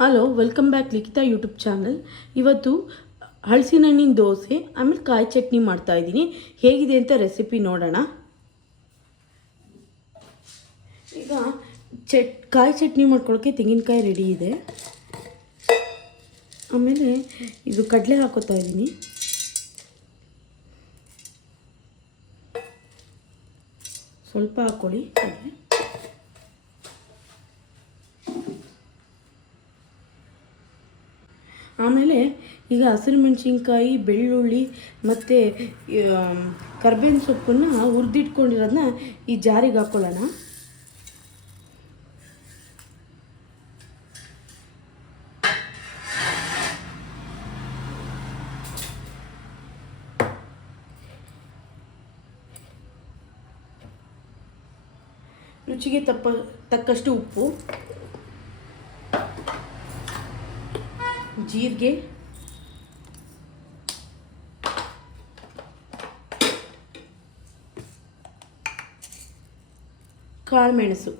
Hello, welcome back Likhitha YouTube channel. ಇವತ್ತು ಹಲಸಿನ ಹಣ್ಣಿನ ದೋಸೆ ಆಮೇಲೆ ಕಾಯಿ ಚಟ್ನಿ ಮಾಡ್ತಾಯಿದ್ದೀನಿ. ಹೇಗಿದೆ ಅಂತ ರೆಸಿಪಿ ನೋಡೋಣ. ಈಗ ಕಾಯಿ ಚಟ್ನಿ ಮಾಡ್ಕೊಳ್ಳೋಕ್ಕೆ ತೆಂಗಿನಕಾಯಿ ರೆಡಿ ಇದೆ. ಆಮೇಲೆ ಇದು ಕಡಲೆ ಹಾಕೋತಾ ಇದ್ದೀನಿ. ಸ್ವಲ್ಪ ಹಾಕ್ಕೊಳ್ಳಿ ಕಡಲೆ. ಆಮೇಲೆ ಈಗ ಹಸಿರು ಮೆಣಸಿನ್ಕಾಯಿ, ಬೆಳ್ಳುಳ್ಳಿ ಮತ್ತು ಕರ್ಬೇವಿನ ಸೊಪ್ಪನ್ನು ಹುರಿದಿಟ್ಕೊಂಡಿರೋದನ್ನ ಈ ಜಾರಿಗೆ ಹಾಕ್ಕೊಳ್ಳೋಣ. ರುಚಿಗೆ ತಕ್ಕಷ್ಟು ಉಪ್ಪು, ಜೀರಿಗೆ, ಕಾಳುಮೆಣಸು.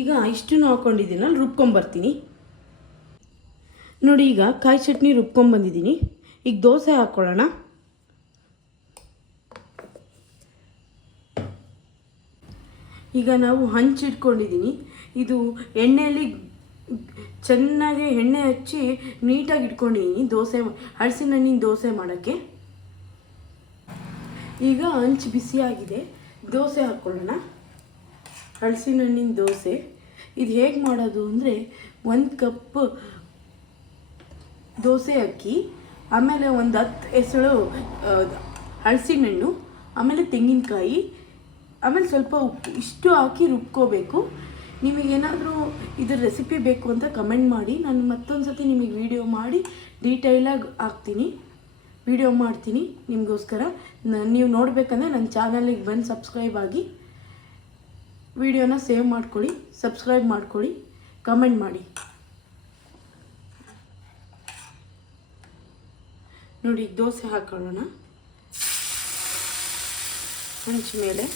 ಈಗ ಇಷ್ಟನ್ನು ಹಾಕ್ಕೊಂಡಿದ್ದೀನಲ್ಲ, ರುಬ್ಕೊಂಬರ್ತೀನಿ ನೋಡಿ. ಈಗ ಕಾಯಿ ಚಟ್ನಿ ರುಬ್ಕೊಂಬಂದಿದ್ದೀನಿ. ಈಗ ದೋಸೆ ಹಾಕ್ಕೊಳ್ಳೋಣ. ಈಗ ನಾವು ಹಂಚಿಟ್ಕೊಂಡಿದ್ದೀನಿ. ಇದು ಎಣ್ಣೆಯಲ್ಲಿ ಚೆನ್ನಾಗಿ ಎಣ್ಣೆ ಹಚ್ಚಿ ನೀಟಾಗಿ ಇಟ್ಕೊಂಡಿದ್ದೀನಿ ದೋಸೆ, ಹಲಸಿನ ಹಣ್ಣಿನ ದೋಸೆ ಮಾಡೋಕ್ಕೆ. ಈಗ ಹಂಚು ಬಿಸಿಯಾಗಿದೆ, ದೋಸೆ ಹಾಕ್ಕೊಳ್ಳೋಣ. ಹಲಸಿನ ಹಣ್ಣಿನ ದೋಸೆ ಇದು ಹೇಗೆ ಮಾಡೋದು ಅಂದರೆ, 1 ಕಪ್ ದೋಸೆ ಅಕ್ಕಿ, ಆಮೇಲೆ ಒಂದು 10 ಎಸಳು ಹಲಸಿನ ಹಣ್ಣು, ಆಮೇಲೆ ತೆಂಗಿನಕಾಯಿ, ಆಮೇಲೆ ಸ್ವಲ್ಪ ಉಪ್ಪು, ಇಷ್ಟು ಹಾಕಿ ರುಬ್ಕೋಬೇಕು. ನಿಮಗೇನಾದರೂ ಇದ್ರ ರೆಸಿಪಿ ಬೇಕು ಅಂತ ಕಮೆಂಟ್ ಮಾಡಿ. ನಾನು ಮತ್ತೊಂದು ಸತಿ ನಿಮಗೆ ವಿಡಿಯೋ ಮಾಡಿ ಡೀಟೈಲಾಗಿ ವಿಡಿಯೋ ಮಾಡ್ತೀನಿ ನಿಮಗೋಸ್ಕರ. ನೀವು ನೋಡಬೇಕಂದ್ರೆ ನನ್ನ ಚಾನಲಿಗೆ ಬಂದು ಸಬ್ಸ್ಕ್ರೈಬ್ ಆಗಿ, ವಿಡಿಯೋನ ಸೇವ್ ಮಾಡ್ಕೊಳ್ಳಿ, ಸಬ್ಸ್ಕ್ರೈಬ್ ಮಾಡ್ಕೊಳ್ಳಿ, ಕಮೆಂಟ್ ಮಾಡಿ. ನೋಡಿ, ದೋಸೆ ಹಾಕೊಳ್ಳೋಣ ಹಂಚ ಮೇಲೆ.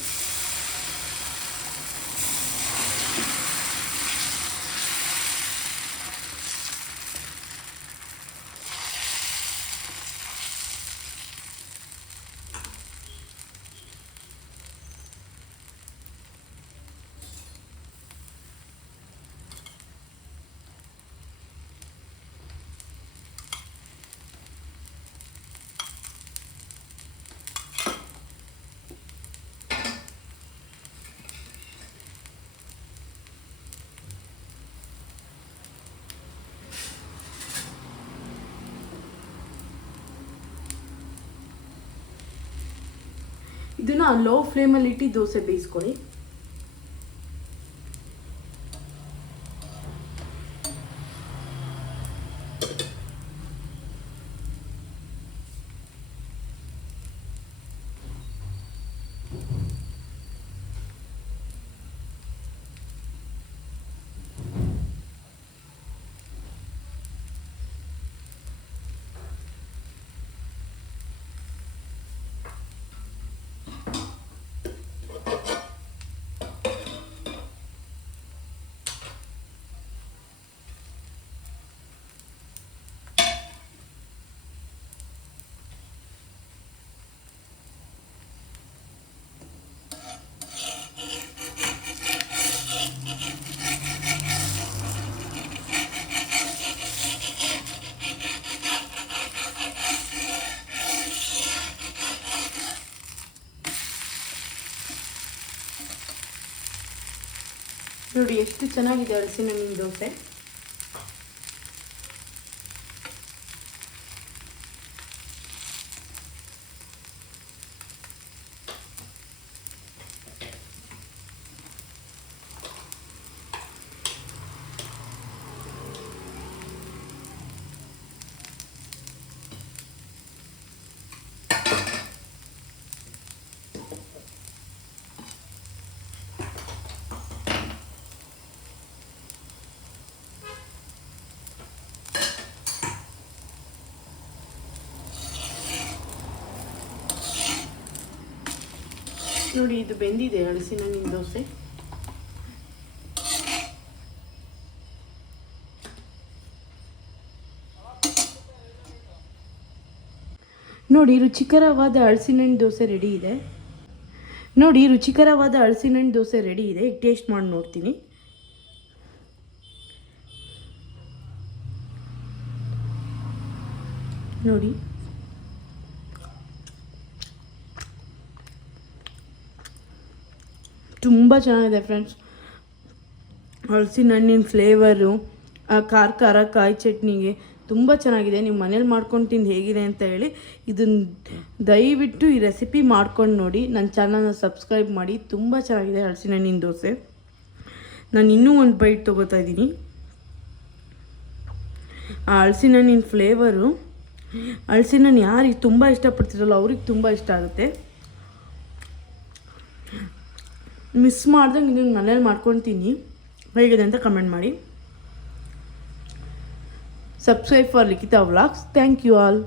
ಇದನ್ನು ಲೋ ಫ್ಲೇಮಲ್ಲಿ ಇಟ್ಟು ದೋಸೆ ಬೇಯಿಸ್ಕೊಳ್ಳಿ. ನೋಡಿ ಎಷ್ಟು ಚೆನ್ನಾಗಿದೆ ಹಲಸಿನ ಹಣ್ಣಿನ ದೋಸೆ. ನೋಡಿ, ಇದು ಬೆಂದಿದೆ ಹಲಸಿನ ಹಣ್ಣಿನ ದೋಸೆ. ನೋಡಿ ರುಚಿಕರವಾದ ಹಲಸಿನಣ್ಣು ದೋಸೆ ರೆಡಿ ಇದೆ. ನೋಡಿ ರುಚಿಕರವಾದ ಹಲಸಿನಣ್ಣು ದೋಸೆ ರೆಡಿ ಇದೆ. ಈಗ ಟೇಸ್ಟ್ ಮಾಡಿ ನೋಡ್ತೀನಿ. ನೋಡಿ ತುಂಬ ಚೆನ್ನಾಗಿದೆ ಫ್ರೆಂಡ್ಸ್. ಹಲಸಿನ ಹಣ್ಣಿನ ಫ್ಲೇವರು, ಖಾರ ಖಾರ ಕಾಯಿ ಚಟ್ನಿಗೆ ತುಂಬ ಚೆನ್ನಾಗಿದೆ. ನೀವು ಮನೇಲಿ ಮಾಡ್ಕೊಂಡು ತಿಂದು ಹೇಗಿದೆ ಅಂತ ಹೇಳಿ. ಇದನ್ನು ದಯವಿಟ್ಟು ಈ ರೆಸಿಪಿ ಮಾಡ್ಕೊಂಡು ನೋಡಿ. ನನ್ನ ಚಾನಲ್ನ ಸಬ್ಸ್ಕ್ರೈಬ್ ಮಾಡಿ. ತುಂಬ ಚೆನ್ನಾಗಿದೆ ಹಲಸಿನ ಹಣ್ಣಿನ ದೋಸೆ. ನಾನು ಇನ್ನೂ ಒಂದು ಬೈಟ್ ತೊಗೋತಾ ಇದ್ದೀನಿ. ಆ ಹಲಸಿನ ಹಣ್ಣಿನ ಫ್ಲೇವರು, ಹಲಸಿನ ಹಣ್ಣು ಯಾರಿಗೆ ತುಂಬ ಇಷ್ಟಪಡ್ತಿರಲ್ಲ ಅವ್ರಿಗೆ ತುಂಬ ಇಷ್ಟ ಆಗುತ್ತೆ. ಮಿಸ್ ಮಾಡ್ದಂಗೆ ಇದನ್ನು ಮನೇಲಿ ಮಾಡ್ಕೊಂಡು ತಿನ್ನಿ. ಹೇಗಿದೆ ಅಂತ ಕಮೆಂಟ್ ಮಾಡಿ. Subscribe for Likita Vlogs. Thank you all.